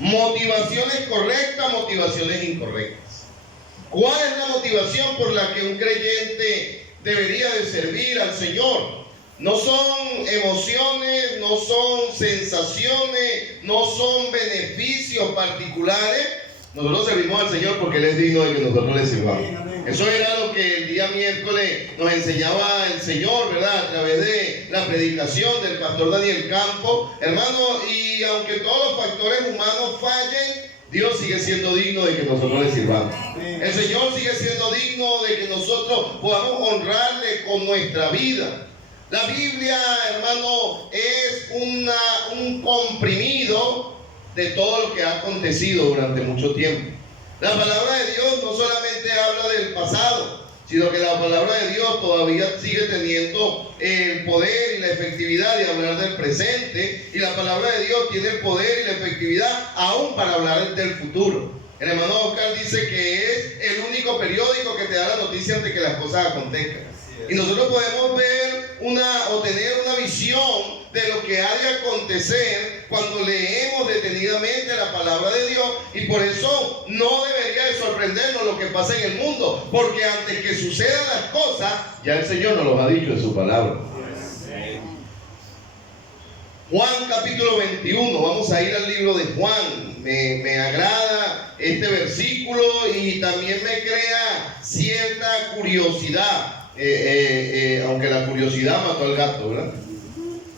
Motivaciones correctas, motivaciones incorrectas. ¿Cuál es la motivación por la que un creyente debería de servir al Señor? No son emociones, no son sensaciones, no son beneficios particulares. Nosotros servimos al Señor porque Él es digno de que nosotros le sirvamos. Eso era lo que el día miércoles nos enseñaba el Señor, ¿verdad? A través de la predicación del pastor Daniel Campo. Hermano, y aunque todos los factores humanos fallen, Dios sigue siendo digno de que nosotros le sirvamos. El Señor sigue siendo digno de que nosotros podamos honrarle con nuestra vida. La Biblia, hermano, es un comprimido de todo lo que ha acontecido durante mucho tiempo. La palabra de Dios no solamente habla del pasado, sino que la palabra de Dios todavía sigue teniendo el poder y la efectividad de hablar del presente, y la palabra de Dios tiene el poder y la efectividad aún para hablar del futuro. El hermano Oscar dice que es el único periódico que te da la noticia de que las cosas acontezcan. Y nosotros podemos ver o tener una visión de lo que ha de acontecer cuando leemos detenidamente la palabra de Dios, y por eso no debería de sorprendernos lo que pasa en el mundo, porque antes que sucedan las cosas, ya el Señor nos lo ha dicho en su palabra. Juan capítulo 21, vamos a ir al libro de Juan. Me agrada este versículo y también me crea cierta curiosidad. Aunque la curiosidad mató al gato, ¿verdad?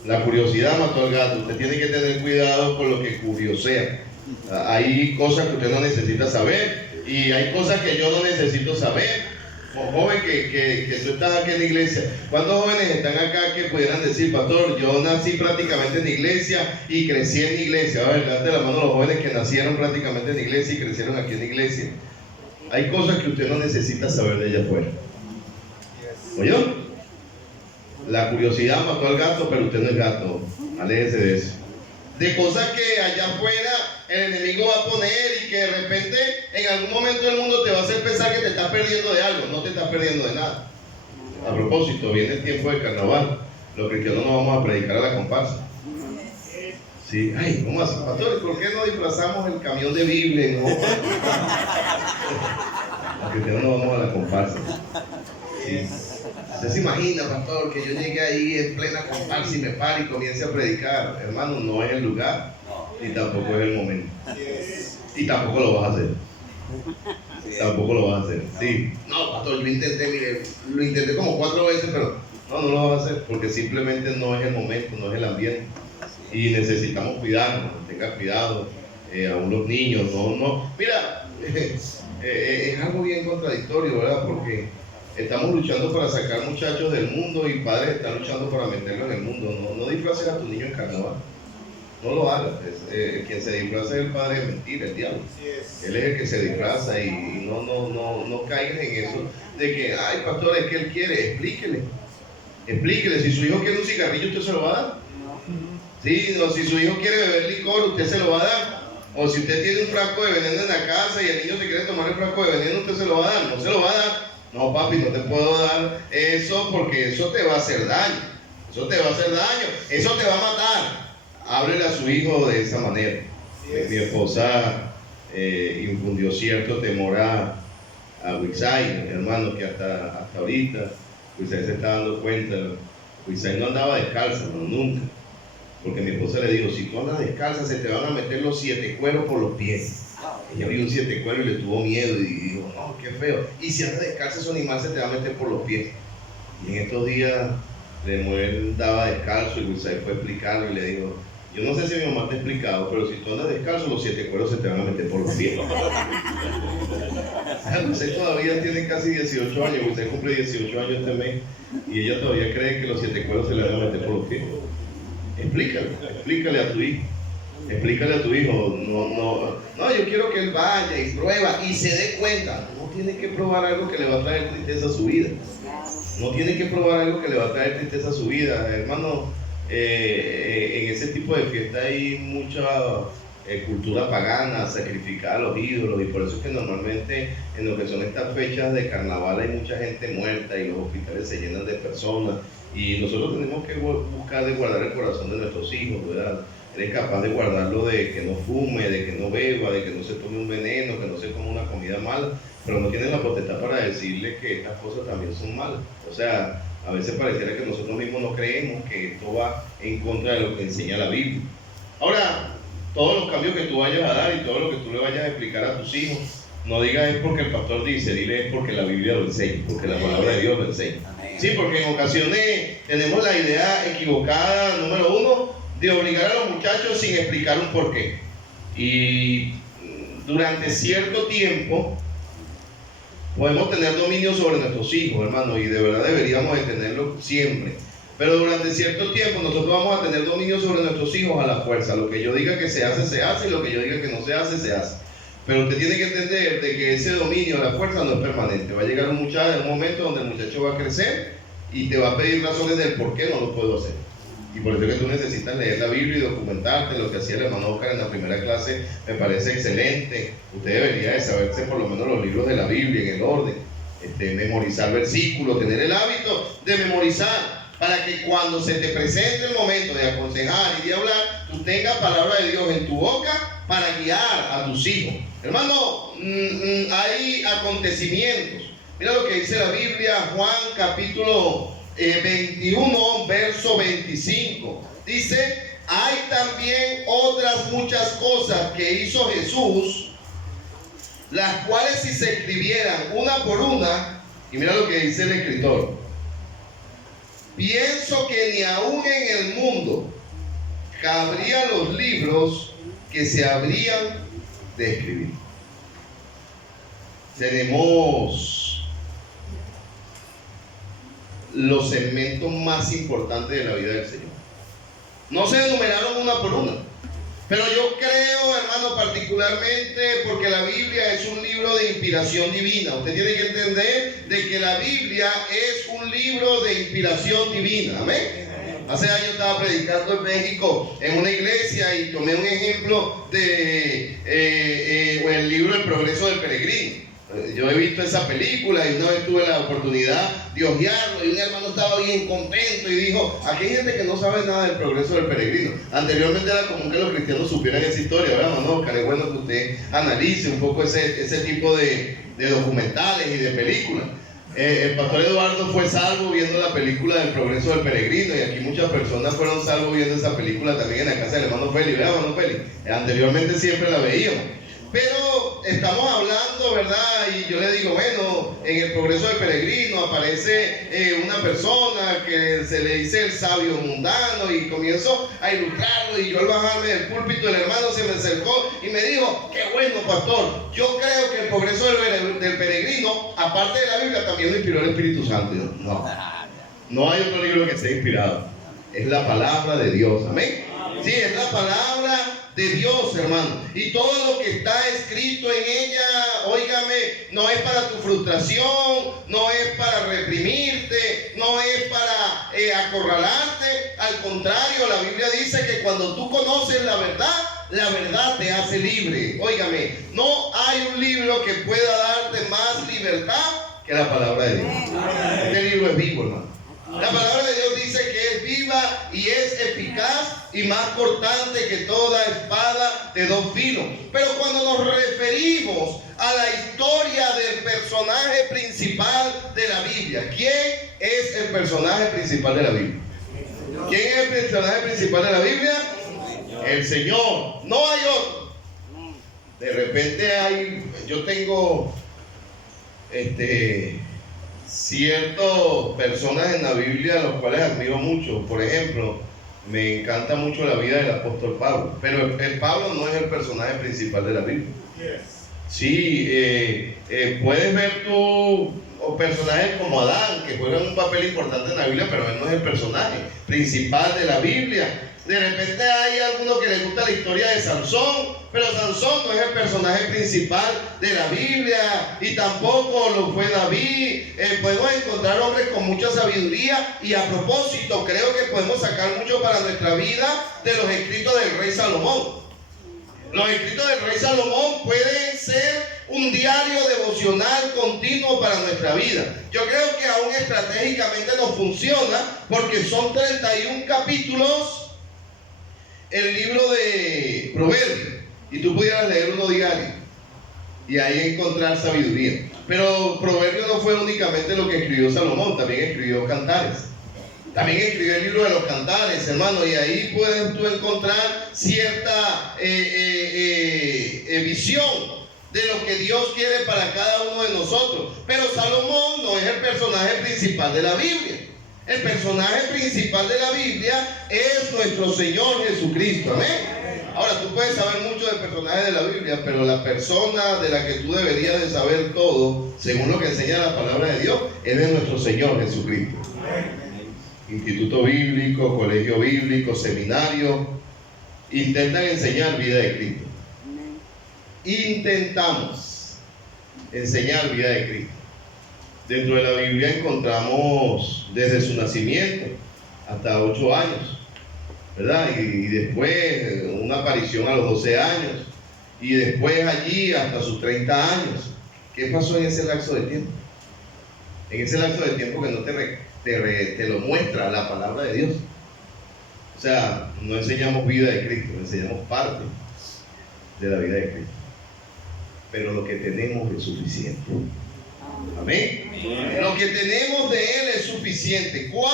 La curiosidad mató al gato. Usted tiene que tener cuidado con lo que curiosea. Hay cosas que usted no necesita saber y hay cosas que yo no necesito saber. Como joven que tú estás aquí en la iglesia, ¿cuántos jóvenes están acá que pudieran decir, pastor, yo nací prácticamente en la iglesia y crecí en la iglesia? A ver, levante la mano los jóvenes que nacieron prácticamente en la iglesia y crecieron aquí en la iglesia. Hay cosas que usted no necesita saber de ella afuera. ¿Oyó? La curiosidad mató al gato, pero usted no es gato. Aléjese de eso. De cosas que allá afuera el enemigo va a poner y que de repente en algún momento del mundo te va a hacer pensar que te estás perdiendo de algo. No te estás perdiendo de nada. A propósito, viene el tiempo de carnaval. Los cristianos no vamos a predicar a la comparsa. Sí, ay, ¿cómo así? Pastor, ¿por qué no disfrazamos el camión de Biblia? No. Los cristianos no vamos a la comparsa. Sí. ¿Usted se imagina, pastor, que yo llegue ahí en plena comparsa y me pare y comience a predicar? Hermano, no es el lugar, ni tampoco es el momento. Y tampoco lo vas a hacer. Tampoco lo vas a hacer. Sí. No, pastor, yo intenté, mire, lo intenté como 4 veces, pero no lo vas a hacer, porque simplemente no es el momento, no es el ambiente. Y necesitamos cuidarnos, tenga cuidado, aún los niños, no. Mira, es algo bien contradictorio, ¿verdad? Porque estamos luchando para sacar muchachos del mundo y padres están luchando para meterlos en el mundo. No disfraces a tu niño en carnaval. No lo hagas. Quien se disfraza es el padre de mentira, el diablo. Él es el que se disfraza y no caigas en eso de que, ay, pastor, es que él quiere. Explíquele. Si su hijo quiere un cigarrillo, ¿usted se lo va a dar? Sí, o si su hijo quiere beber licor, ¿usted se lo va a dar? O si usted tiene un frasco de veneno en la casa y el niño se quiere tomar el frasco de veneno, ¿usted se lo va a dar? No se lo va a dar. No, papi, no te puedo dar eso porque eso te va a hacer daño. Eso te va a hacer daño. Eso te va a matar. Háblele a su hijo de esa manera. Mi esposa infundió cierto temor a Wixay, hermano, que hasta ahorita Wixay se está dando cuenta. Wixay no andaba descalza, no, nunca. Porque mi esposa le dijo, si tú andas descalza se te van a meter los 7 cueros por los pies. Ella vio un 7 cueros y le tuvo miedo y dijo, no, qué feo. Y si andas descalza, ese animal se te va a meter por los pies. Y en estos días, Lemuel daba descalzo y Wixay fue a explicarlo y le dijo, yo no sé si mi mamá te ha explicado, pero si tú andas descalzo, los 7 cueros se te van a meter por los pies. Wixay todavía tiene casi 18 años, Wixay cumple 18 años este mes y ella todavía cree que los 7 cueros se le van a meter por los pies. Explícale a tu hijo. Explícale a tu hijo, no, yo quiero que él vaya y prueba y se dé cuenta. No tiene que probar algo que le va a traer tristeza a su vida. No tiene que probar algo que le va a traer tristeza a su vida. Hermano, en ese tipo de fiesta hay mucha cultura pagana, sacrificar a los ídolos, y por eso es que normalmente en lo que son estas fechas de carnaval hay mucha gente muerta y los hospitales se llenan de personas. Y nosotros tenemos que buscar de guardar el corazón de nuestros hijos, ¿verdad? Eres capaz de guardarlo de que no fume, de que no beba, de que no se tome un veneno, que no se coma una comida mala, pero no tienes la potestad para decirle que estas cosas también son malas. O sea, a veces pareciera que nosotros mismos no creemos que esto va en contra de lo que enseña la Biblia. Ahora, todos los cambios que tú vayas a dar y todo lo que tú le vayas a explicar a tus hijos, no digas es porque el pastor dice, dile es porque la Biblia lo enseña, porque la palabra de Dios lo enseña. Sí, porque en ocasiones tenemos la idea equivocada, número uno, de obligar a los muchachos sin explicar un porqué. Y durante cierto tiempo podemos tener dominio sobre nuestros hijos, hermano, y de verdad deberíamos de tenerlo siempre. Pero durante cierto tiempo nosotros vamos a tener dominio sobre nuestros hijos a la fuerza. Lo que yo diga que se hace, y lo que yo diga que no se hace, se hace. Pero usted tiene que entender de que ese dominio a la fuerza no es permanente. Va a llegar un momento donde el muchacho va a crecer y te va a pedir razones del por qué no lo puedo hacer. Y por eso es que tú necesitas leer la Biblia y documentarte. Lo que hacía el hermano Oscar en la primera clase me parece excelente. Usted debería de saberse por lo menos los libros de la Biblia en el orden. Memorizar versículos, tener el hábito de memorizar, para que cuando se te presente el momento de aconsejar y de hablar, tú tengas palabra de Dios en tu boca para guiar a tus hijos. Hermano, hay acontecimientos. Mira lo que dice la Biblia, Juan capítulo 21, verso 25. Dice, hay también otras muchas cosas que hizo Jesús, las cuales si se escribieran una por una, y mira lo que dice el escritor, pienso que ni aún en el mundo cabrían los libros que se habrían de escribir. Tenemos los segmentos más importantes de la vida del Señor. No se enumeraron una por una, pero yo creo, hermano, particularmente porque la Biblia es un libro de inspiración divina. Usted tiene que entender de que la Biblia es un libro de inspiración divina. Amén. Hace años estaba predicando en México en una iglesia y tomé un ejemplo de el libro El Progreso del Peregrino. Yo he visto esa película y una vez tuve la oportunidad de hojearlo y un hermano estaba bien contento y dijo, aquí hay gente que no sabe nada del progreso del peregrino. Anteriormente era común que los cristianos supieran esa historia, ¿verdad, hermano Oscar? Es bueno que usted analice un poco ese tipo de documentales y de películas. El pastor Eduardo fue salvo viendo la película del progreso del peregrino y aquí muchas personas fueron salvos viendo esa película también en la casa del hermano Félix, ¿verdad, hermano Félix? Anteriormente siempre la veíamos. Pero estamos hablando, ¿verdad? Y yo le digo, bueno, en el progreso del peregrino aparece una persona que se le dice el sabio mundano y comienzo a ilustrarlo y yo al bajarme del púlpito el hermano se me acercó y me dijo, qué bueno, pastor, yo creo que el progreso del peregrino, aparte de la Biblia, también lo inspiró el Espíritu Santo. No hay otro libro que sea inspirado, es la palabra de Dios, amén. Sí, es la palabra de Dios, hermano. Y todo lo que está escrito en ella, óigame, no es para tu frustración, no es para reprimirte, no es para acorralarte. Al contrario, la Biblia dice que cuando tú conoces la verdad te hace libre. Óigame, no hay un libro que pueda darte más libertad que la palabra de Dios. Este libro es vivo, hermano. La palabra de Dios dice que es viva y es eficaz y más cortante que toda espada de dos filos. Pero cuando nos referimos a la historia del personaje principal de la Biblia, ¿quién es el personaje principal de la Biblia? ¿Quién es el personaje principal de la Biblia? El Señor. No hay otro. De repente yo tengo ciertas personas en la Biblia a los cuales admiro mucho. Por ejemplo, me encanta mucho la vida del apóstol Pablo, pero el Pablo no es el personaje principal de la Biblia. Sí, puedes ver tú personajes como Adán que juegan un papel importante en la Biblia, pero él no es el personaje principal de la Biblia. De repente hay algunos que les gusta la historia de Sansón, pero Sansón no es el personaje principal de la Biblia y tampoco lo fue David. Podemos encontrar hombres con mucha sabiduría y a propósito creo que podemos sacar mucho para nuestra vida de los escritos del rey Salomón. Los escritos del rey Salomón pueden ser un diario devocional continuo para nuestra vida. Yo creo que aún estratégicamente no funciona porque son 31 capítulos el libro de Proverbios y tú pudieras leer uno diario y ahí encontrar sabiduría. Pero Proverbios no fue únicamente lo que escribió Salomón, también escribió Cantares. También escribió el libro de los Cantares, hermano, y ahí puedes tú encontrar cierta visión de lo que Dios quiere para cada uno de nosotros. Pero Salomón no es el personaje principal de la Biblia. El personaje principal de la Biblia es nuestro Señor Jesucristo. Amén. Ahora, tú puedes saber mucho del personaje de la Biblia, pero la persona de la que tú deberías de saber todo, según lo que enseña la palabra de Dios, es de nuestro Señor Jesucristo. Instituto bíblico, colegio bíblico, seminario, intentan enseñar vida de Cristo. Intentamos enseñar vida de Cristo. Dentro de la Biblia encontramos desde su nacimiento hasta 8 años, ¿verdad? Y después una aparición a los 12 años, y después allí hasta sus 30 años. ¿Qué pasó en ese lapso de tiempo? En ese lapso de tiempo que no te lo muestra la palabra de Dios. O sea, no enseñamos vida de Cristo, enseñamos parte de la vida de Cristo. Pero lo que tenemos es suficiente. Amén. Lo que tenemos de Él es suficiente. 4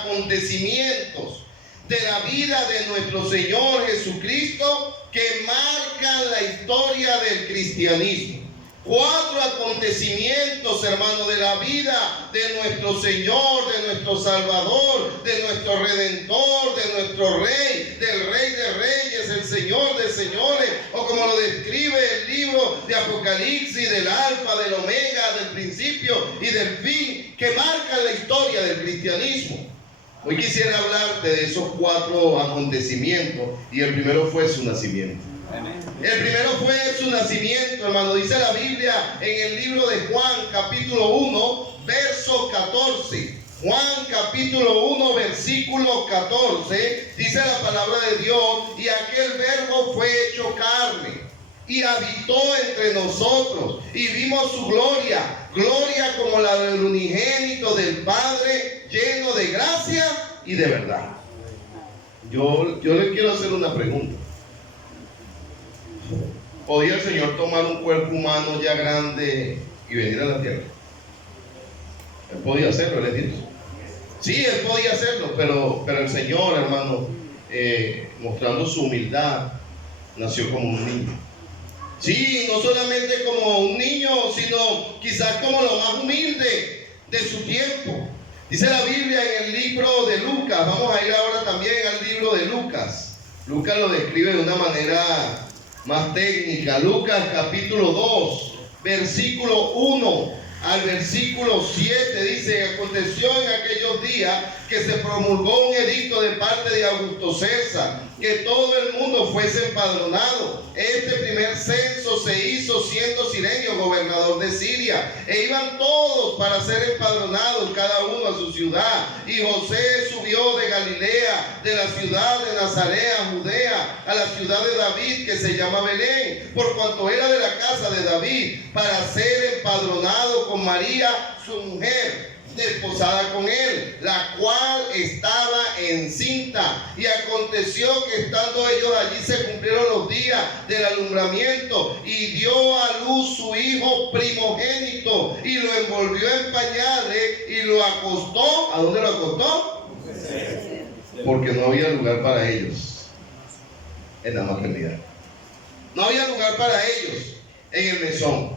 acontecimientos de la vida de nuestro Señor Jesucristo que marcan la historia del cristianismo. 4 acontecimientos, hermano, de la vida de nuestro Señor, de nuestro Salvador, de nuestro Redentor, de nuestro Rey, del Rey de Reyes, el Señor de Señores, o como lo describe el libro de Apocalipsis, del Alfa, del Omega, del principio y del fin, que marcan la historia del cristianismo. Hoy quisiera hablarte de esos 4 acontecimientos, y el primero fue su nacimiento. El primero fue su nacimiento, hermano. Dice la Biblia en el libro de Juan, capítulo 1, verso 14. Juan, capítulo 1, versículo 14. Dice la palabra de Dios: y aquel verbo fue hecho carne y habitó entre nosotros, y vimos su gloria, gloria como la del unigénito del Padre, lleno de gracia y de verdad. Yo le quiero hacer una pregunta. ¿Podía el Señor tomar un cuerpo humano ya grande y venir a la tierra? Él podía hacerlo, Él es Dios. Sí, Él podía hacerlo, pero el Señor, hermano, mostrando su humildad, nació como un niño. Sí, no solamente como un niño, sino quizás como lo más humilde de su tiempo. Dice la Biblia en el libro de Lucas, vamos a ir ahora también al libro de Lucas. Lucas lo describe de una manera más técnica. Lucas capítulo 2, versículo 1 al versículo 7 dice: aconteció en aquellos días que se promulgó un edicto de parte de Augusto César, que todo el mundo fuese empadronado. Este primer censo se hizo siendo Cirenio gobernador de Siria, e iban todos para ser empadronados, cada uno a su ciudad. Y José subió de Galilea, de la ciudad de Nazaret a Judea, a la ciudad de David, que se llama Belén, por cuanto era de la casa de David, para ser empadronado con María, su mujer, desposada con él, la cual estaba encinta. Y aconteció que estando ellos allí se cumplieron los días del alumbramiento, y dio a luz su hijo primogénito, y lo envolvió en pañales y lo acostó. ¿A dónde lo acostó? Porque no había lugar para ellos en la maternidad. No había lugar para ellos en el mesón.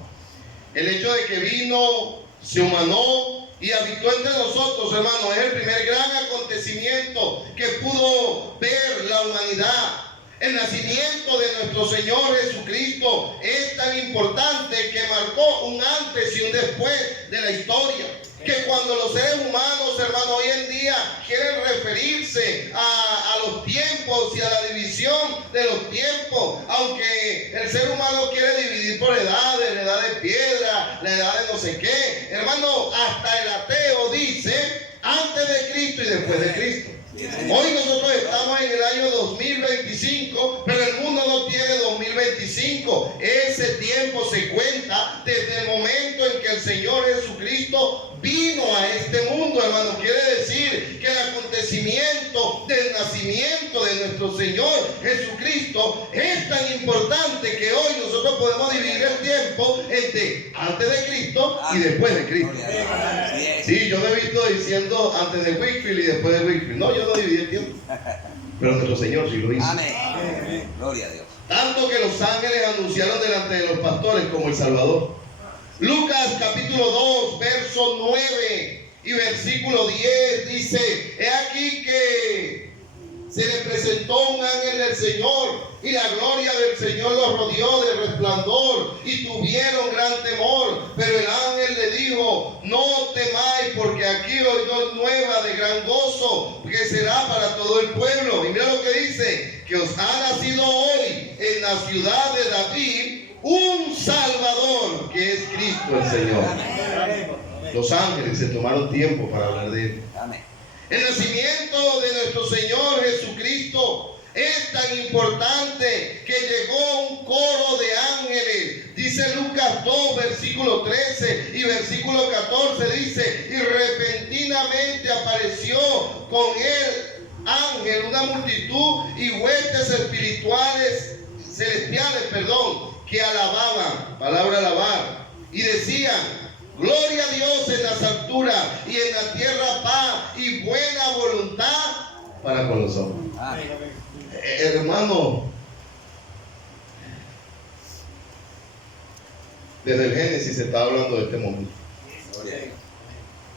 El hecho de que vino, se humanó y habitó entre nosotros, hermano, es el primer gran acontecimiento que pudo ver la humanidad. El nacimiento de nuestro Señor Jesucristo es tan importante que marcó un antes y un después de la historia. Que cuando los seres humanos, hermano, hoy en día quieren referirse a los tiempos y a la división de los tiempos, aunque el ser humano quiere dividir por edades, la edad de piedra, la edad de no sé qué, hermano, hasta el ateo dice antes de Cristo y después de Cristo. Hoy nosotros estamos en el año 2025, pero el mundo no tiene 2025. Ese tiempo se cuenta desde el momento en que el Señor Jesucristo vino a este mundo, hermano. Quiere decir que el acontecimiento del nacimiento de nuestro nuestro Señor Jesucristo es tan importante que hoy nosotros podemos dividir el tiempo entre antes de Cristo y después de Cristo. Sí, yo no he visto diciendo antes de Whitfield y después de Whitfield. No, yo no dividí el tiempo. Pero nuestro Señor sí lo hizo. Amén. Gloria a Dios. Tanto que los ángeles anunciaron delante de los pastores como el Salvador. Lucas capítulo 2, verso 9 y versículo 10 dice: he aquí que se le presentó un ángel del Señor y la gloria del Señor los rodeó de resplandor y tuvieron gran temor. Pero el ángel le dijo: no temáis, porque aquí os doy nueva de gran gozo, que será para todo el pueblo. Y mira lo que dice: que os ha nacido hoy en la ciudad de David un Salvador, que es Cristo el Señor. Los ángeles se tomaron tiempo para hablar de él. El nacimiento de nuestro Señor Jesucristo es tan importante que llegó un coro de ángeles. Dice Lucas 2, versículo 13 y versículo 14, dice: y repentinamente apareció con el ángel una multitud y huestes celestiales, que alababan, palabra alabar, y decían: gloria a Dios en las alturas y en la tierra paz y buena voluntad para con los hombres. Hermano, desde el Génesis se está hablando de este momento.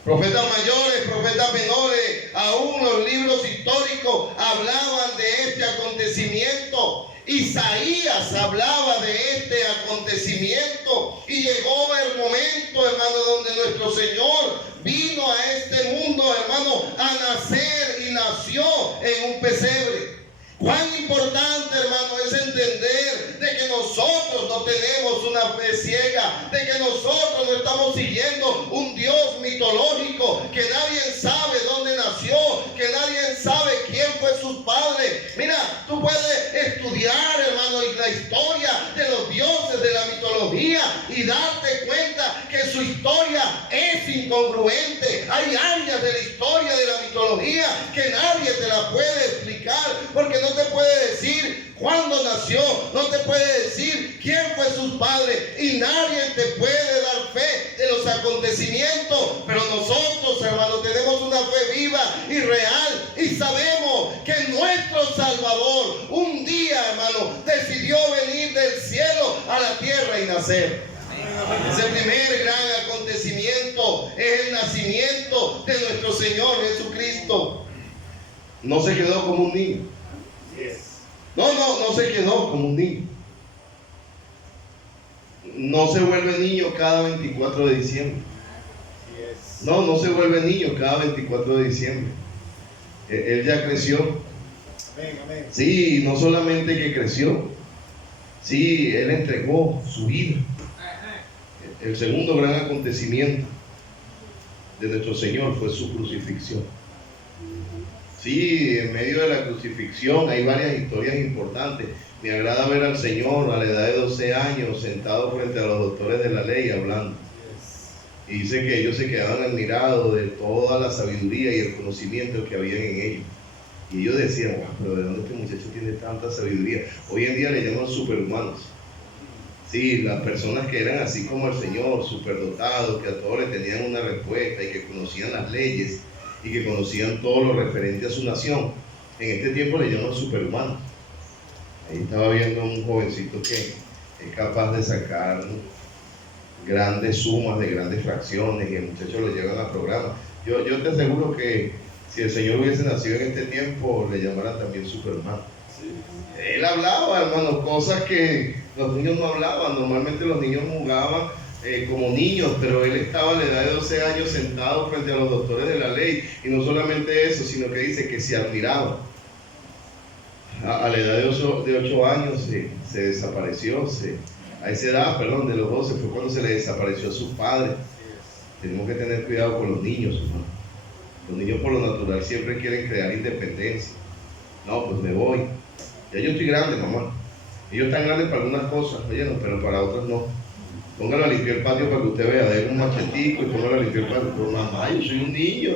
Profetas mayores, profetas menores, aún los libros históricos hablaban de este acontecimiento. Isaías hablaba de este acontecimiento y llegó el momento, hermano, donde nuestro Señor vino a este mundo, hermano, a nacer, y nació en un pesebre. Cuán importante, hermano, es entender de que nosotros no tenemos una fe ciega, de que nosotros no estamos siguiendo un Dios mitológico, que nadie sabe dónde nació, que nadie sabe quién fue sus padres. Mira, tú puedes estudiar, hermano, la historia de los dioses de la mitología y darte cuenta que su historia es incongruente. Hay áreas de la historia de la mitología que nadie te la puede explicar, porque no te puede decir cuándo nació, no te puede decir quién fue sus padres, y nadie te puede dar fe de los acontecimientos. Pero nosotros, hermanos, tenemos una fe viva y real, y sabemos que nuestro Salvador un día, hermano, decidió venir del cielo a la tierra y nacer. Ese primer gran acontecimiento es el nacimiento de nuestro Señor Jesucristo. No se quedó como un niño. No se quedó como un niño. No se vuelve niño cada 24 de diciembre. No se vuelve niño cada 24 de diciembre. Él ya creció. Sí, no solamente que creció. Sí, Él entregó su vida. El segundo gran acontecimiento de nuestro Señor fue su crucifixión. Sí, en medio de la crucifixión hay varias historias importantes. Me agrada ver al Señor a la edad de 12 años sentado frente a los doctores de la ley hablando. Y dice que ellos se quedaban admirados de toda la sabiduría y el conocimiento que había en ellos. Y ellos decían: wow, pero ¿de dónde este muchacho tiene tanta sabiduría? Hoy en día le llaman superhumanos. Sí, las personas que eran así como el Señor, superdotados, que a todos le tenían una respuesta y que conocían las leyes y que conocían todo lo referente a su nación, en este tiempo le llaman superhumanos. Ahí estaba viendo un jovencito que es capaz de sacar grandes sumas de grandes fracciones, y el muchacho lo llevan a programas. Yo te aseguro que si el Señor hubiese nacido en este tiempo, le llamaran también superhumano. Él hablaba, hermano, cosas que los niños no hablaban. Normalmente los niños jugaban como niños, pero él estaba a la edad de 12 años sentado frente a los doctores de la ley, y no solamente eso, sino que dice que se admiraba. A la edad de 8 años se desapareció, a esa edad, de los 12 fue cuando se le desapareció a sus padres. Tenemos que tener cuidado con los niños, hermano. Los niños por lo natural siempre quieren crear independencia. No, pues me voy. Ya yo estoy grande, mamá. Ellos están grandes para algunas cosas, oye, no, pero para otras no. Póngalo a limpiar el patio para que usted vea, déle un machetico y póngalo a limpiar el patio. Pero mamá, yo soy un niño.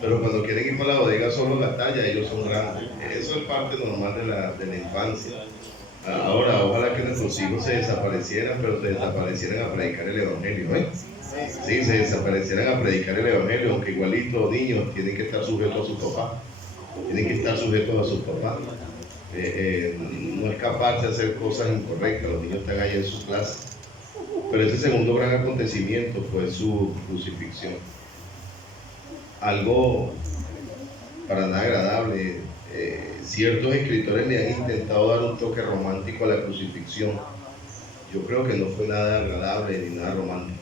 Pero cuando quieren ir para la bodega solo a gastar, ya ellos son grandes. Eso es parte normal de la infancia. Ahora, ojalá que nuestros hijos se desaparecieran, pero se desaparecieran a predicar el Evangelio, ¿eh? Sí, se desaparecieran a predicar el Evangelio, aunque igualito niños tienen que estar sujetos a sus papás. Tienen que estar sujetos a sus papás. No escaparse a hacer cosas incorrectas, los niños están ahí en su clase. Pero ese segundo gran acontecimiento fue su crucifixión. Algo para nada agradable. Ciertos escritores le han intentado dar un toque romántico a la crucifixión. Yo creo que no fue nada agradable ni nada romántico.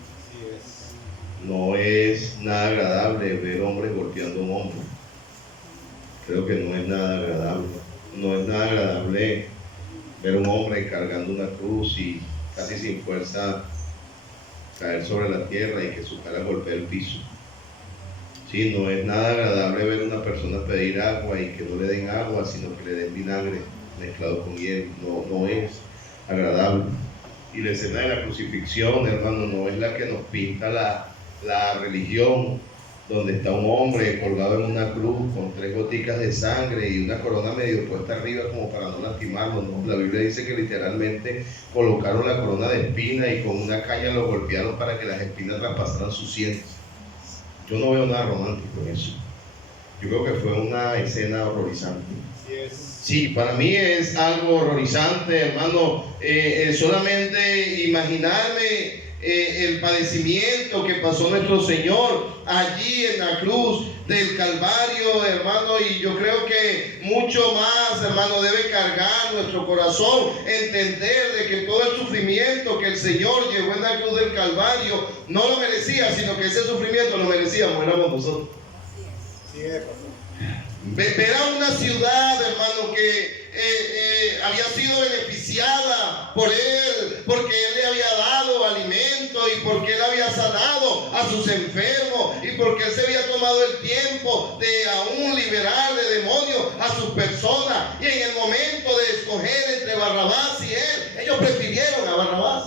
No es nada agradable ver hombres golpeando a un hombre. Creo que no es nada agradable. No es nada agradable ver un hombre cargando una cruz y casi sin fuerza caer sobre la tierra y que su cara golpee el piso. Sí, no es nada agradable ver a una persona pedir agua y que no le den agua, sino que le den vinagre mezclado con hielo. No es agradable. Y la escena de la crucifixión, hermano, no es la que nos pinta la religión, donde está un hombre colgado en una cruz con 3 goticas de sangre y una corona medio puesta arriba como para no lastimarlo, ¿no? La Biblia dice que literalmente colocaron la corona de espinas y con una caña lo golpearon para que las espinas traspasaran sus sienes. Yo no veo nada romántico en eso. Yo creo que fue una escena horrorizante. Sí, para mí es algo horrorizante, hermano. Solamente imaginarme el padecimiento que pasó nuestro Señor allí en la cruz del Calvario, hermano, y yo creo que mucho más, hermano, debe cargar nuestro corazón, entender de que todo el sufrimiento que el Señor llevó en la cruz del Calvario no lo merecía, sino que ese sufrimiento lo merecíamos, éramos nosotros. Ver a una ciudad, hermano, que había sido beneficiada por Él, porque Él le había dado alimento y porque Él había sanado a sus enfermos y porque Él se había tomado el tiempo de aún liberar de demonios a sus personas. Y en el momento de escoger entre Barrabás y Él, ellos prefirieron a Barrabás.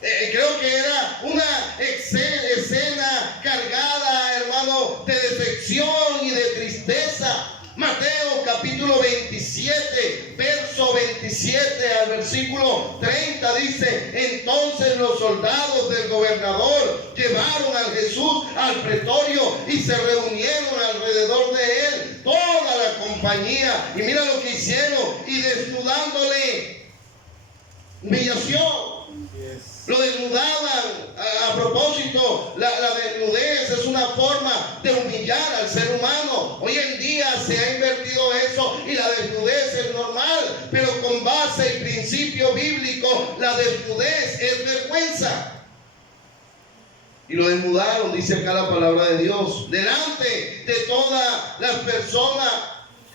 Creo que era una escena cargada, hermano, de decepción y de tristeza. Mateo capítulo 27, verso 27 al versículo 30 dice: entonces los soldados del gobernador llevaron a Jesús al pretorio y se reunieron alrededor de él toda la compañía. Y mira lo que hicieron: y desnudándole, humillación. Lo desnudaban. A propósito, la desnudez es una forma de humillar al ser humano. Hoy en día se ha invertido eso y la desnudez es normal, pero con base y principio bíblico, la desnudez es vergüenza. Y lo desnudaron, dice acá la palabra de Dios, delante de todas las personas,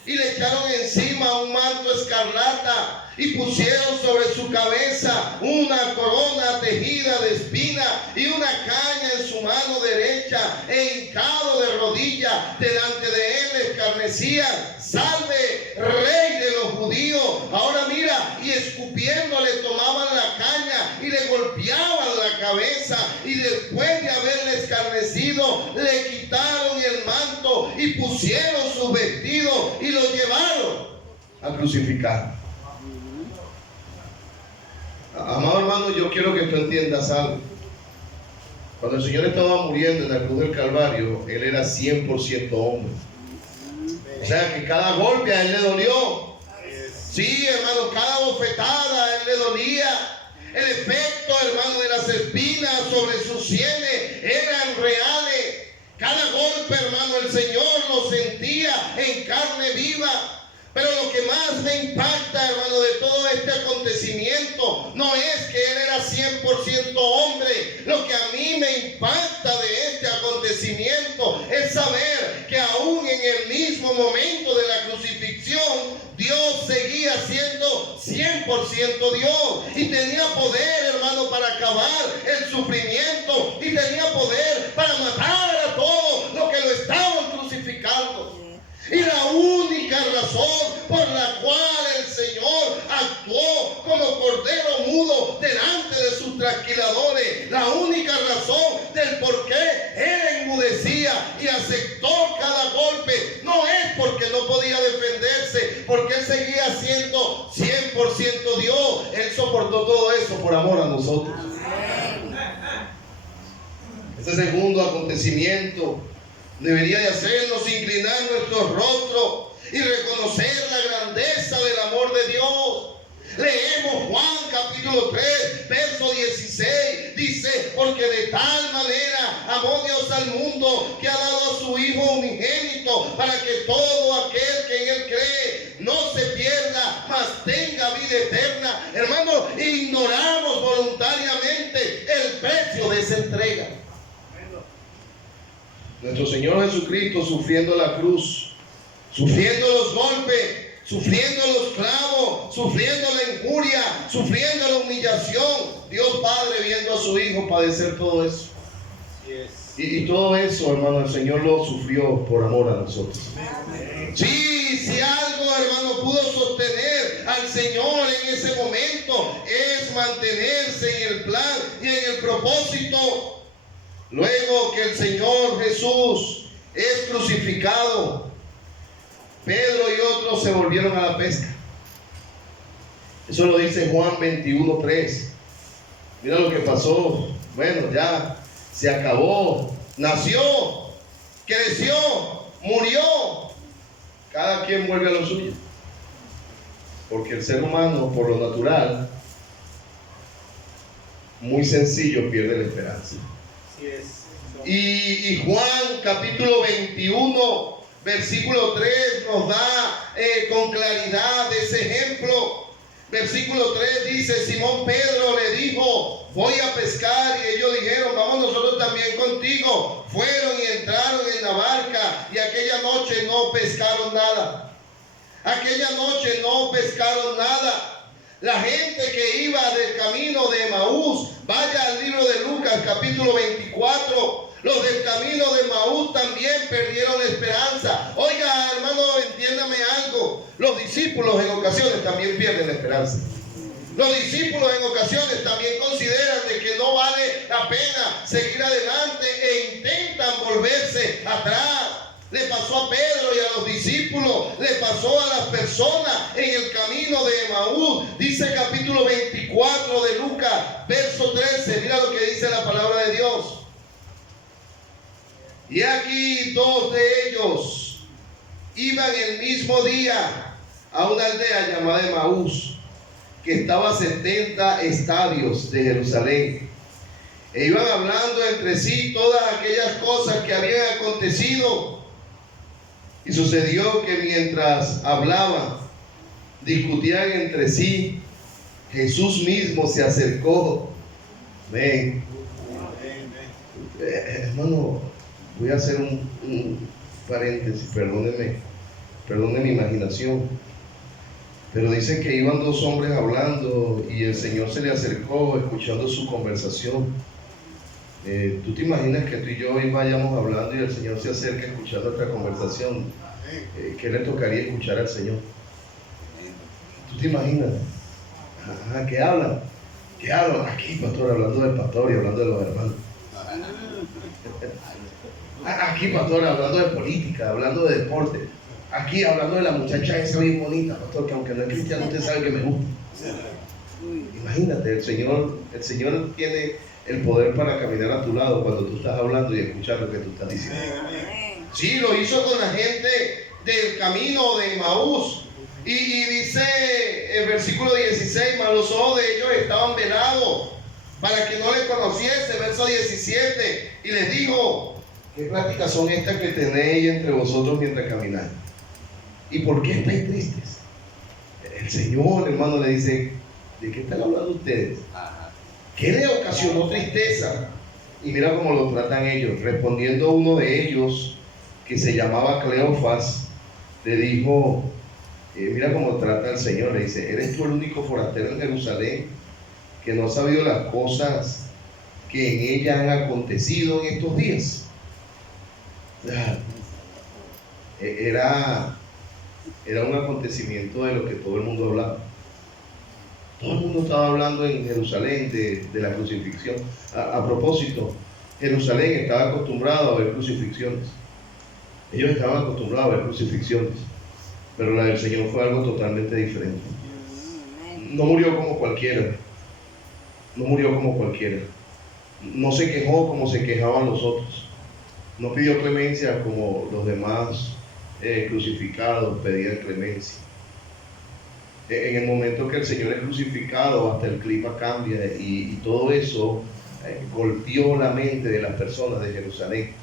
y le echaron encima un manto escarlata y pusieron sobre su cabeza una corona tejida de espina y una caña en su mano derecha, e hincado de rodillas delante de él le escarnecían: salve, rey de los judíos. Ahora mira, y escupiéndole tomaban la caña y le golpeaban la cabeza, y después de haberle escarnecido le quitaron el manto y pusieron su vestido y lo llevaron a crucificar. Amado hermano, yo quiero que tú entiendas algo. Cuando el Señor estaba muriendo en la cruz del Calvario, Él era 100% hombre. O sea que cada golpe a Él le dolió. Sí, hermano, cada bofetada a Él le dolía. El efecto, hermano, de las espinas sobre sus sienes eran reales. Cada golpe, hermano, el Señor lo sentía en carne viva. Pero lo que más me impacta, hermano, de todo este acontecimiento no es que Él era 100% hombre. Lo que a mí me impacta de este acontecimiento es saber que aún en el mismo momento de la crucifixión, Dios seguía siendo 100% Dios y tenía poder, hermano, para acabar el sufrimiento, y tenía poder para matar a todos los que lo estaban crucificando. Y la única razón por la cual el Señor actuó como cordero mudo delante de sus trasquiladores, la única razón del por qué Él enmudecía y aceptó 100% Dios. Él soportó todo eso por amor a nosotros. Este segundo acontecimiento debería de hacernos inclinar nuestros rostros y reconocer la grandeza del amor de Dios. Leemos Juan capítulo 3, verso 16. Dice: porque de tal manera amó Dios al mundo, que ha dado a su Hijo unigénito, para que todo aquel que en Él cree no se pierda, mas tenga vida eterna. Hermanos, ignoramos voluntariamente el precio de esa entrega. Nuestro Señor Jesucristo, sufriendo la cruz, sufriendo los golpes, sufriendo los clavos, sufriendo la injuria, sufriendo la humillación. Dios Padre viendo a su Hijo padecer todo eso. Y todo eso, hermano, el Señor lo sufrió por amor a nosotros. Sí, si algo, hermano, pudo sostener al Señor en ese momento, es mantenerse en el plan y en el propósito. Luego que el Señor Jesús es crucificado, Pedro y otros se volvieron a la pesca. Eso lo dice Juan 21:3. Mira lo que pasó. Bueno, ya se acabó. Nació, creció, murió. Cada quien vuelve a lo suyo. Porque el ser humano, por lo natural, muy sencillo, pierde la esperanza. Y Juan capítulo 21, versículo 3 nos da con claridad ese ejemplo. Versículo 3 dice: Simón Pedro le dijo: voy a pescar. Y ellos dijeron: vamos nosotros también contigo. Fueron y entraron en la barca, y aquella noche no pescaron nada. Aquella noche no pescaron nada. La gente que iba del camino de Emaús, vaya al libro de Lucas capítulo 24. Los del camino de Emaús también perdieron la esperanza. Oiga, hermano, entiéndame algo. Los discípulos en ocasiones también pierden la esperanza. Los discípulos en ocasiones también consideran de que no vale la pena seguir adelante e intentan volverse atrás. Le pasó a Pedro y a los discípulos, le pasó a las personas en el camino de Emaús. Dice capítulo 24 de Lucas, verso 13. Mira lo que dice la palabra de Dios. Y aquí dos de ellos iban el mismo día a una aldea llamada Emaús, que estaba a 70 estadios de Jerusalén. E iban hablando entre sí todas aquellas cosas que habían acontecido. Y sucedió que mientras hablaban, discutían entre sí, Jesús mismo se acercó. Ven. Hermano, voy a hacer un paréntesis, perdóneme mi imaginación. Pero dicen que iban dos hombres hablando y el Señor se le acercó escuchando su conversación. ¿Tú te imaginas que tú y yo hoy vayamos hablando y el Señor se acerca escuchando nuestra conversación? ¿Qué le tocaría escuchar al Señor? ¿Tú te imaginas? ¿Qué hablan? ¿Qué hablan? Aquí, pastor, hablando del pastor y hablando de los hermanos. Aquí, pastor, hablando de política, hablando de deporte. Aquí, hablando de la muchacha esa bien bonita, pastor, que aunque no es cristiano, usted sabe que me gusta. Imagínate, el Señor tiene el poder para caminar a tu lado cuando tú estás hablando y escuchar lo que tú estás diciendo. Sí, lo hizo con la gente del camino de Emaús. Y dice el versículo 16: mas los ojos de ellos estaban velados para que no le conociese. Verso 17: y les dijo: ¿qué pláticas son estas que tenéis entre vosotros mientras camináis? ¿Y por qué estáis tristes? El Señor, hermano, le dice: ¿de qué están hablando ustedes? ¿Qué le ocasionó tristeza? Y mira cómo lo tratan ellos. Respondiendo uno de ellos, que se llamaba Cleofas, le dijo, mira cómo trata al Señor, le dice: ¿eres tú el único forastero en Jerusalén que no ha sabido las cosas que en ella han acontecido en estos días? Era un acontecimiento de lo que todo el mundo hablaba. Todo el mundo estaba hablando en Jerusalén de la crucifixión. A propósito, Jerusalén estaba acostumbrado a ver crucifixiones. Ellos estaban acostumbrados a ver crucifixiones, pero la del Señor fue algo totalmente diferente. no murió como cualquiera. No murió como cualquiera. No se quejó como se quejaban los otros. No pidió clemencia como los demás crucificados pedían clemencia. En el momento que el Señor es crucificado, hasta el clima cambia y todo eso golpeó la mente de las personas de Jerusalén.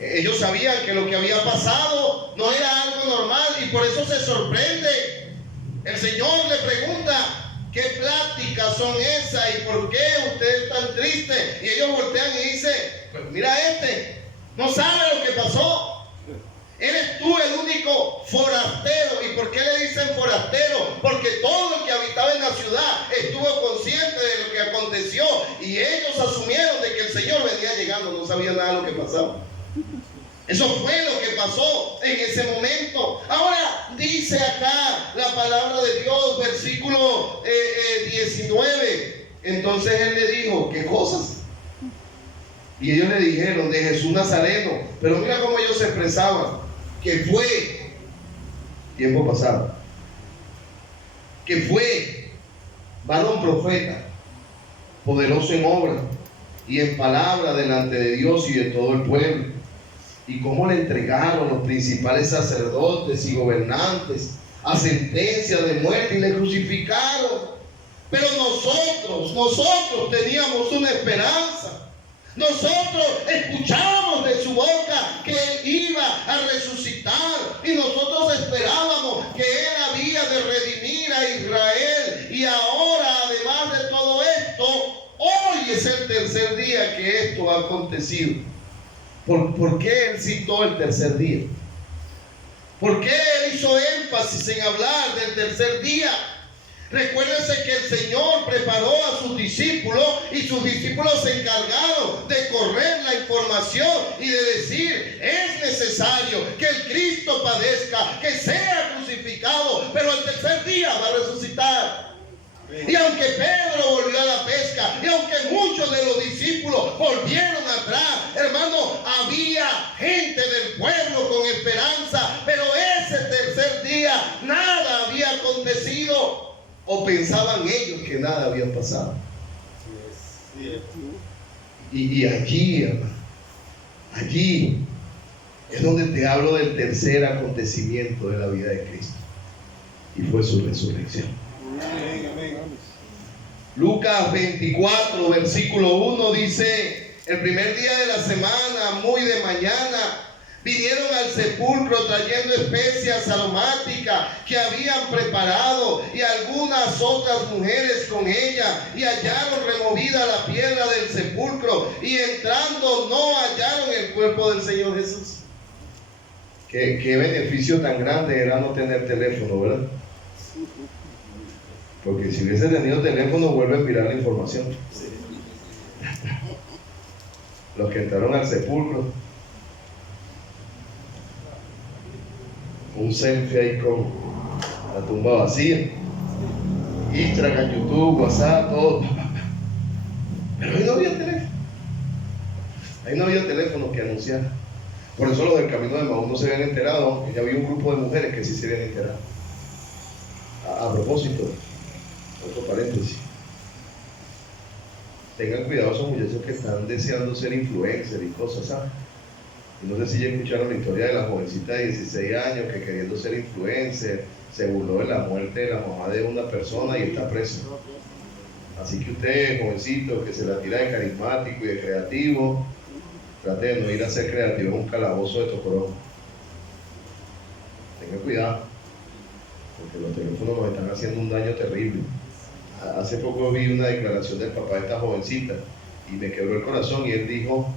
Ellos sabían que lo que había pasado no era algo normal y por eso se sorprende. El Señor le pregunta: ¿qué pláticas son esas y por qué ustedes están tristes? Y ellos voltean y dicen: pues mira, no sabe lo que pasó. Eres tú el único forastero. ¿Y por qué le dicen forastero? Porque todo el que habitaba en la ciudad estuvo consciente de lo que aconteció y ellos asumieron de que el Señor venía llegando. No sabía nada de lo que pasaba. Eso fue lo que pasó en ese momento. Ahora dice acá la palabra de Dios, versículo 19. Entonces él le dijo: ¿qué cosas? Y ellos le dijeron: de Jesús Nazareno. Pero mira cómo ellos se expresaban: que fue tiempo pasado, que fue varón profeta, poderoso en obra y en palabra delante de Dios y de todo el pueblo. Y cómo le entregaron los principales sacerdotes y gobernantes a sentencia de muerte y le crucificaron. Pero nosotros teníamos una esperanza. Nosotros escuchábamos de su boca que Él iba a resucitar y nosotros esperábamos que Él había de redimir a Israel. Y ahora, además de todo esto, hoy es el tercer día que esto ha acontecido. ¿Por qué Él citó el tercer día? ¿Por qué Él hizo énfasis en hablar del tercer día? Recuérdense que el Señor preparó a sus discípulos y sus discípulos se encargaron de correr la información y de decir: es necesario que el Cristo padezca, que sea crucificado, pero el tercer día va a resucitar. Y aunque Pedro volvió a la pesca y aunque muchos de los discípulos volvieron atrás, hermano, había gente del pueblo con esperanza, pero ese tercer día nada había acontecido. ¿O pensaban ellos que nada había pasado? Y allí, hermano, allí es donde te hablo del tercer acontecimiento de la vida de Cristo, y fue su resurrección. Lucas 24, versículo 1 dice: el primer día de la semana, muy de mañana, vinieron al sepulcro trayendo especias aromáticas que habían preparado y algunas otras mujeres con ella, y hallaron removida la piedra del sepulcro, y entrando no hallaron el cuerpo del Señor Jesús. Qué beneficio tan grande era no tener teléfono, ¿verdad? Porque si hubiese tenido teléfono, vuelve a mirar la información. Los que entraron al sepulcro, un selfie ahí con la tumba vacía, Instagram, YouTube, WhatsApp, todo. Pero ahí no había teléfono. Ahí no había teléfono que anunciar. Por eso los del camino de Emaús no se habían enterado, aunque ya había un grupo de mujeres que sí se habían enterado. A propósito, otro paréntesis: tengan cuidado esos muchachos que están deseando ser influencers y cosas, ¿sabes? Y no sé si ya escucharon la historia de la jovencita de 16 años que, queriendo ser influencer, se burló de la muerte de la mamá de una persona y está presa. Así que usted, jovencito, que se la tira de carismático y de creativo, trate de no ir a ser creativo en un calabozo de Tocorón. Tenga cuidado, porque los teléfonos nos están haciendo un daño terrible. Hace poco vi una declaración del papá de esta jovencita y me quebró el corazón, y él dijo: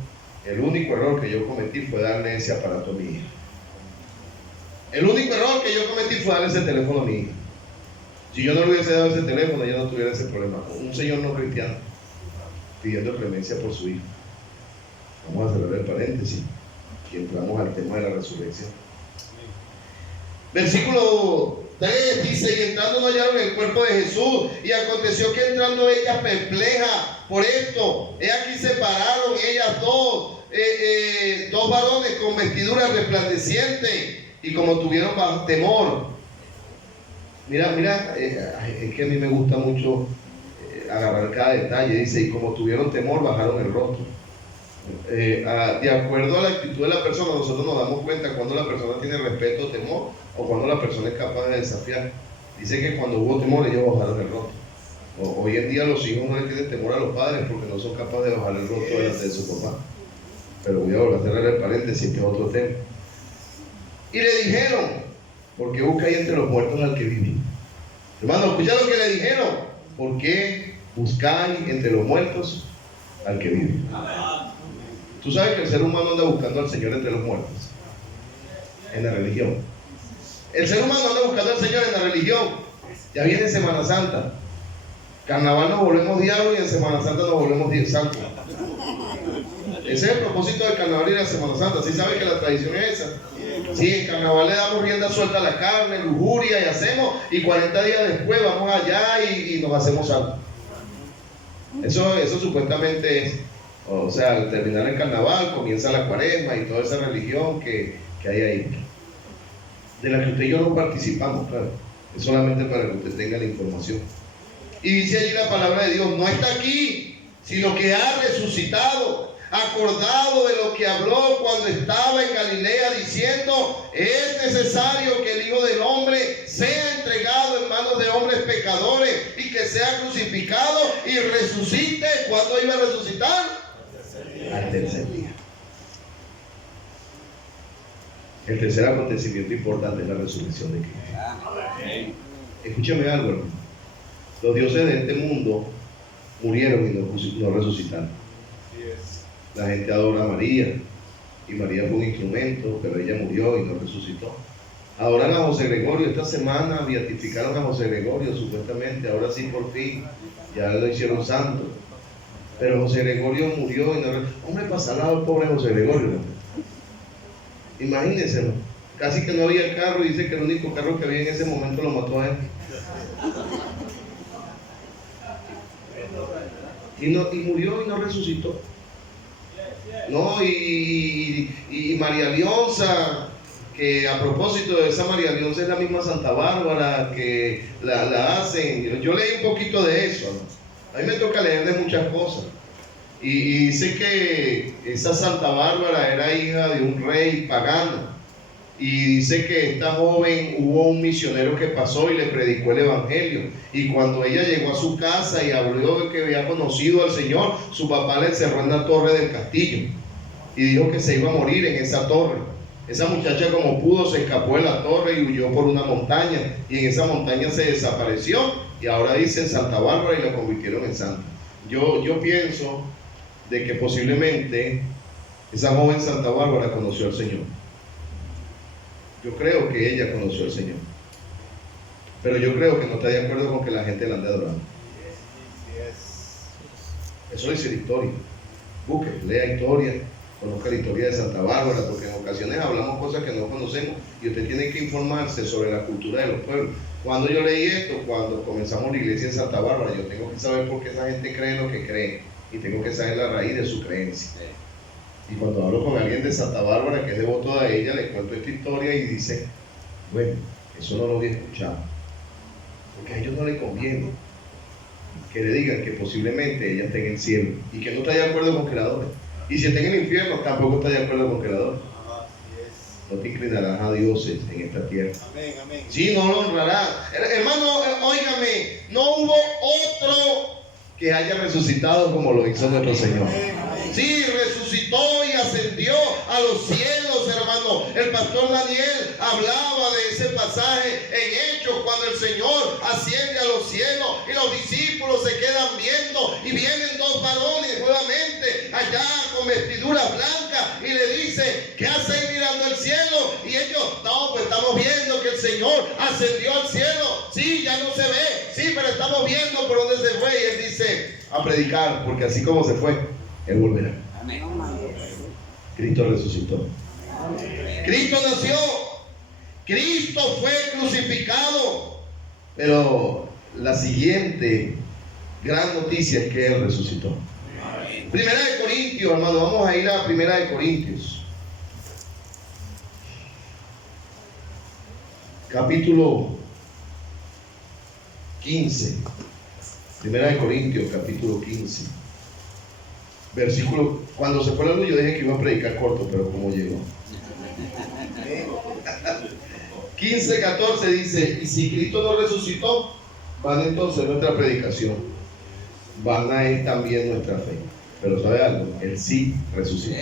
el único error que yo cometí fue darle ese aparato a mi hija. El único error que yo cometí fue darle ese teléfono a mi hija. Si yo no le hubiese dado ese teléfono, ella no tuviera ese problema. Un señor no cristiano pidiendo clemencia por su hijo. Vamos a cerrar el paréntesis y entramos al tema de la resurrección. Versículo 3 dice: y entrando no hallaron el cuerpo de Jesús, y aconteció que entrando ellas perplejas por esto, he aquí se pararon ellas dos varones con vestiduras resplandecientes, y como tuvieron temor, Mira, es que a mí me gusta mucho agarrar cada detalle. Dice, y como tuvieron temor, bajaron el rostro. De acuerdo a la actitud de la persona, nosotros nos damos cuenta cuando la persona tiene respeto o temor, o cuando la persona es capaz de desafiar. Dice que cuando hubo temor, ellos bajaron el rostro. Hoy en día los hijos no le tienen temor a los padres porque no son capaces de bajar el rostro delante de su papá. Pero voy a volver a cerrar el paréntesis, que es otro tema. Y le dijeron, ¿por qué buscáis entre los muertos al que vive? Hermano, escucha lo que le dijeron. ¿Por qué buscáis entre los muertos al que vive? Tú sabes que el ser humano anda buscando al Señor entre los muertos, en la religión. El ser humano anda buscando al Señor en la religión. Ya viene Semana Santa. Carnaval nos volvemos diablos y en Semana Santa nos volvemos santos. Ese es el propósito del carnaval y de la Semana Santa. ¿Sí sabes que la tradición es esa? Sí, en carnaval le damos rienda suelta a la carne, lujuria y hacemos, y 40 días después vamos allá y nos hacemos santos. Eso supuestamente es, o sea, al terminar el carnaval comienza la cuaresma y toda esa religión que hay ahí, de la que usted y yo no participamos, claro. Es solamente para que usted tenga la información. Y dice allí la palabra de Dios, no está aquí, sino que ha resucitado, acordado de lo que habló cuando estaba en Galilea, diciendo, es necesario que el Hijo del Hombre sea entregado en manos de hombres pecadores y que sea crucificado y resucite. ¿Cuándo iba a resucitar? Al tercer día. El tercer acontecimiento importante es la resurrección de Cristo. Escúchame algo, hermano. Los dioses de este mundo murieron y no resucitaron. La gente adora a María, y María fue un instrumento, pero ella murió y no resucitó. Adoran a José Gregorio. Esta semana beatificaron a José Gregorio, supuestamente, ahora sí por fin, ya lo hicieron santo. Pero José Gregorio murió y no resucitó. Hombre, pasa al lado el pobre José Gregorio, ¿no? Imagínense, ¿no? Casi que no había carro, y dice que el único carro que había en ese momento lo mató a él. Y murió y no resucitó. No, y María Leonza, que a propósito de esa María Leonza es la misma Santa Bárbara que la hacen. Yo leí un poquito de eso, ¿no? A mí me toca leer de muchas cosas. Y sé que esa Santa Bárbara era hija de un rey pagano. Y dice que esta joven, hubo un misionero que pasó y le predicó el evangelio, y cuando ella llegó a su casa y habló de que había conocido al Señor, su papá la encerró en la torre del castillo y dijo que se iba a morir en esa torre. Esa muchacha, como pudo, se escapó de la torre y huyó por una montaña, y en esa montaña se desapareció, y ahora dicen Santa Bárbara y la convirtieron en santa. Yo pienso de que posiblemente esa joven Santa Bárbara conoció al Señor. Yo creo que ella conoció al Señor, pero yo creo que no está de acuerdo con que la gente la ande adorando. Eso dice la historia. Busque, lea historia, conozca la historia de Santa Bárbara, porque en ocasiones hablamos cosas que no conocemos y usted tiene que informarse sobre la cultura de los pueblos. Cuando yo leí esto, cuando comenzamos la iglesia en Santa Bárbara, yo tengo que saber por qué esa gente cree lo que cree, y tengo que saber la raíz de su creencia. Y cuando hablo con alguien de Santa Bárbara que es devoto a ella, le cuento esta historia y dice, bueno, eso no lo había escuchado, porque a ellos no les conviene que le digan que posiblemente ella esté en el cielo y que no está de acuerdo con creadores, y si está en el infierno tampoco está de acuerdo con creadores. No te inclinarás a dioses en esta tierra. Amén, amén. Sí, no lo honrarás. Hermano, óigame, no hubo otro que haya resucitado como lo hizo nuestro Señor. Sí, resucitó y ascendió a los cielos, hermano. El pastor Daniel hablaba de ese pasaje en Hechos, cuando el Señor asciende a los cielos y los discípulos se quedan viendo, y vienen dos varones nuevamente allá con vestiduras blancas y le dicen, ¿qué hacéis mirando al cielo? Y ellos, no, pues estamos viendo que el Señor ascendió al cielo. Sí, ya no se ve, sí, pero estamos viendo por dónde se fue. Y él dice, a predicar, porque así como se fue, él volverá. Amén. Cristo resucitó. Cristo nació. Cristo fue crucificado. Pero la siguiente gran noticia es que Él resucitó. Primera de Corintios, hermano, vamos a ir a Primera de Corintios. Capítulo 15. Primera de Corintios, capítulo 15. Versículo, cuando se fue la luz yo dije que iba a predicar corto, pero como llegó. 15:14 dice, y si Cristo no resucitó, van entonces nuestra predicación, vana es también nuestra fe. Pero ¿sabe algo? Él sí resucitó.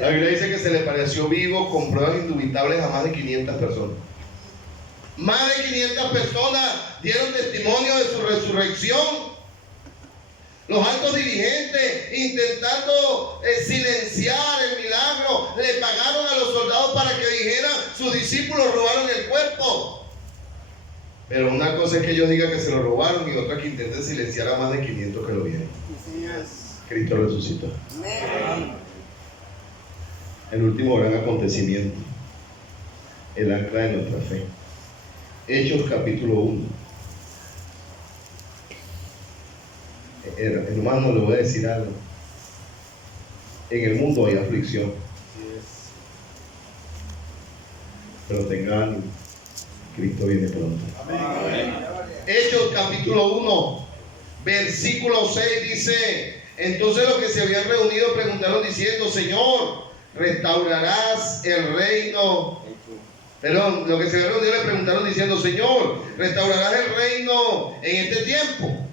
La Biblia dice que se le pareció vivo con pruebas indubitables a más de 500 personas. Más de 500 personas dieron testimonio de su resurrección. Los altos dirigentes, intentando silenciar el milagro, le pagaron a los soldados para que dijeran: sus discípulos robaron el cuerpo. Pero una cosa es que ellos digan que se lo robaron, y otra que intenten silenciar a más de 500 que lo vieron. Cristo resucitó. El último gran acontecimiento, el ancla de nuestra fe. Hechos capítulo 1. Hermano, le voy a decir algo. En el mundo hay aflicción, pero tengan ánimo, Cristo viene pronto. Amén. Hechos capítulo 1, versículo 6 dice: entonces los que se habían reunido preguntaron diciendo: Señor, ¿restaurarás el reino? Perdón, los que se habían reunido le preguntaron diciendo: Señor, ¿restaurarás el reino en este tiempo?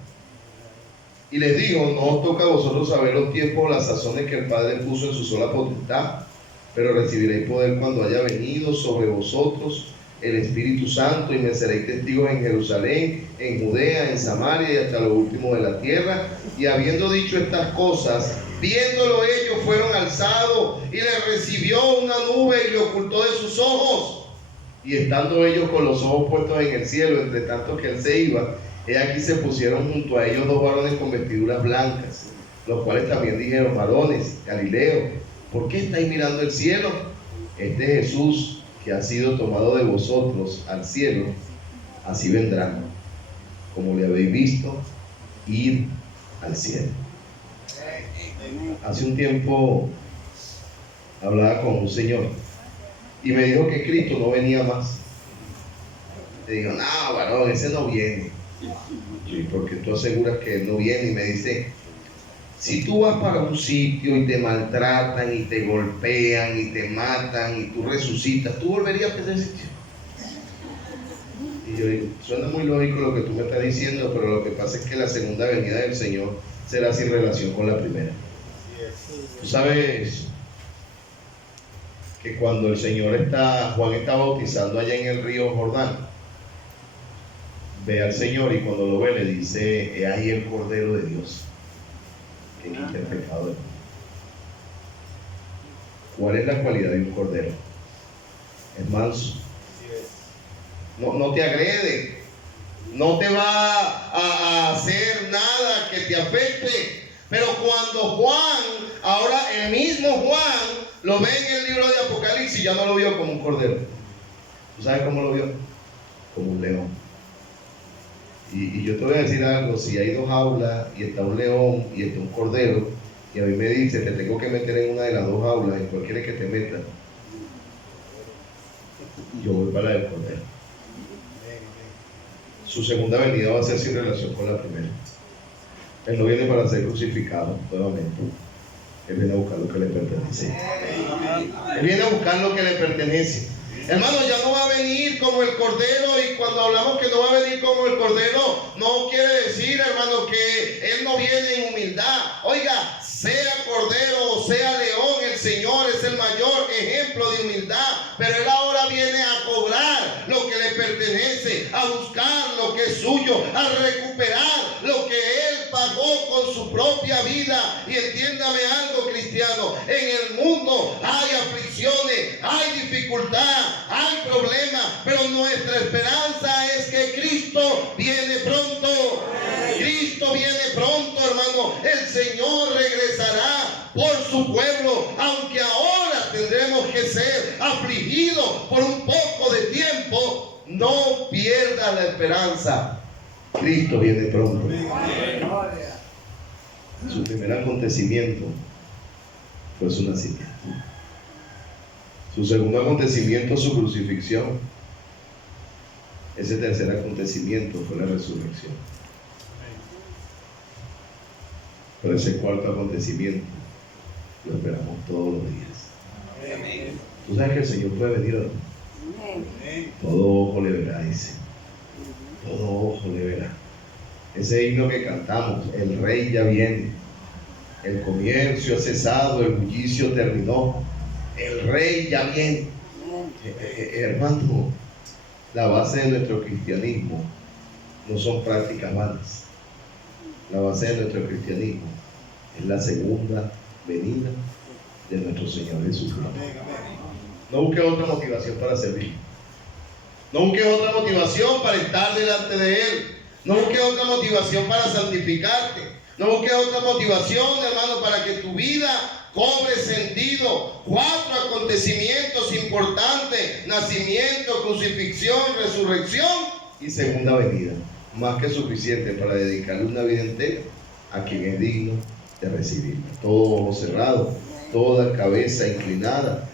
Y les dijo: no os toca a vosotros saber los tiempos o las sazones que el Padre puso en su sola potestad, pero recibiréis poder cuando haya venido sobre vosotros el Espíritu Santo, y me seréis testigos en Jerusalén, en Judea, en Samaria y hasta lo último de la tierra. Y habiendo dicho estas cosas, viéndolo ellos, fueron alzados, y le recibió una nube y le ocultó de sus ojos. Y estando ellos con los ojos puestos en el cielo, entre tanto que él se iba, he aquí se pusieron junto a ellos dos varones con vestiduras blancas, los cuales también dijeron: varones Galileos, ¿por qué estáis mirando el cielo? Este Jesús, que ha sido tomado de vosotros al cielo, así vendrá, como le habéis visto ir al cielo. Hace un tiempo hablaba con un señor y me dijo que Cristo no venía más. Le digo: no, varón, ese no viene. ¿Y por qué tú aseguras que él no viene? Y me dice: si tú vas para un sitio y te maltratan y te golpean y te matan y tú resucitas, ¿tú volverías a ese sitio? Y yo digo: suena muy lógico lo que tú me estás diciendo, pero lo que pasa es que la segunda venida del Señor será sin relación con la primera. Tú sabes que cuando el Señor Juan está bautizando allá en el río Jordán, ve al Señor, y cuando lo ve le dice: he ahí el Cordero de Dios que quita el pecado del mundo. ¿Cuál es la cualidad de un cordero? Es manso, no te agrede, no te va a hacer nada que te afecte. Pero cuando Juan, ahora el mismo Juan, lo ve en el libro de Apocalipsis, ya no lo vio como un cordero. ¿Tú sabes cómo lo vio? Como un león. Y yo te voy a decir algo: si hay dos jaulas y está un león y está un cordero, y a mí me dice: te tengo que meter en una de las dos jaulas, ¿en cuál quieres que te meta? Yo voy para la del cordero. Su segunda venida va a ser sin relación con la primera. Él no viene para ser crucificado nuevamente. Él viene a buscar lo que le pertenece. Él viene a buscar lo que le pertenece. Hermano, ya no va a venir como el cordero. Y cuando hablamos que no va a venir como el cordero, no quiere decir, hermano, que él no viene en humildad. Oiga, sea cordero o sea león, el Señor es el mayor ejemplo de humildad. Pero él ahora viene a cobrar lo que le pertenece, a buscar lo que es suyo, a recuperar lo que él pagó con su propia vida. Y entiéndame algo, cristiano: en el mundo hay aflicciones, hay dificultad, hay problemas, pero nuestra esperanza es que Cristo viene pronto. Cristo viene pronto, hermano. El Señor regresará por su pueblo, aunque ahora tendremos que ser afligidos por un poco de tiempo. No pierda la esperanza. Cristo viene pronto. Su primer acontecimiento fue su nacimiento. Su segundo acontecimiento, su crucifixión. Ese tercer acontecimiento fue la resurrección. Pero ese cuarto acontecimiento lo esperamos todos los días. Amén. Tú sabes que el Señor puede venir hoy. Todo ojo le verá, dice. Todo ojo le verá. Ese himno que cantamos, el Rey ya viene. El comercio ha cesado, el bullicio terminó. El Rey ya viene. Hermano, la base de nuestro cristianismo no son prácticas vanas. La base de nuestro cristianismo es la segunda venida de nuestro Señor Jesucristo. No busques otra motivación para servir. No busques otra motivación para estar delante de Él. No busques otra motivación para santificarte. No busques otra motivación, hermano, para que tu vida cobre sentido. 4 acontecimientos importantes: nacimiento, crucifixión, resurrección y segunda venida. Más que suficiente para dedicarle una vida entera a quien es digno de recibirla. Todo ojo cerrado, toda cabeza inclinada.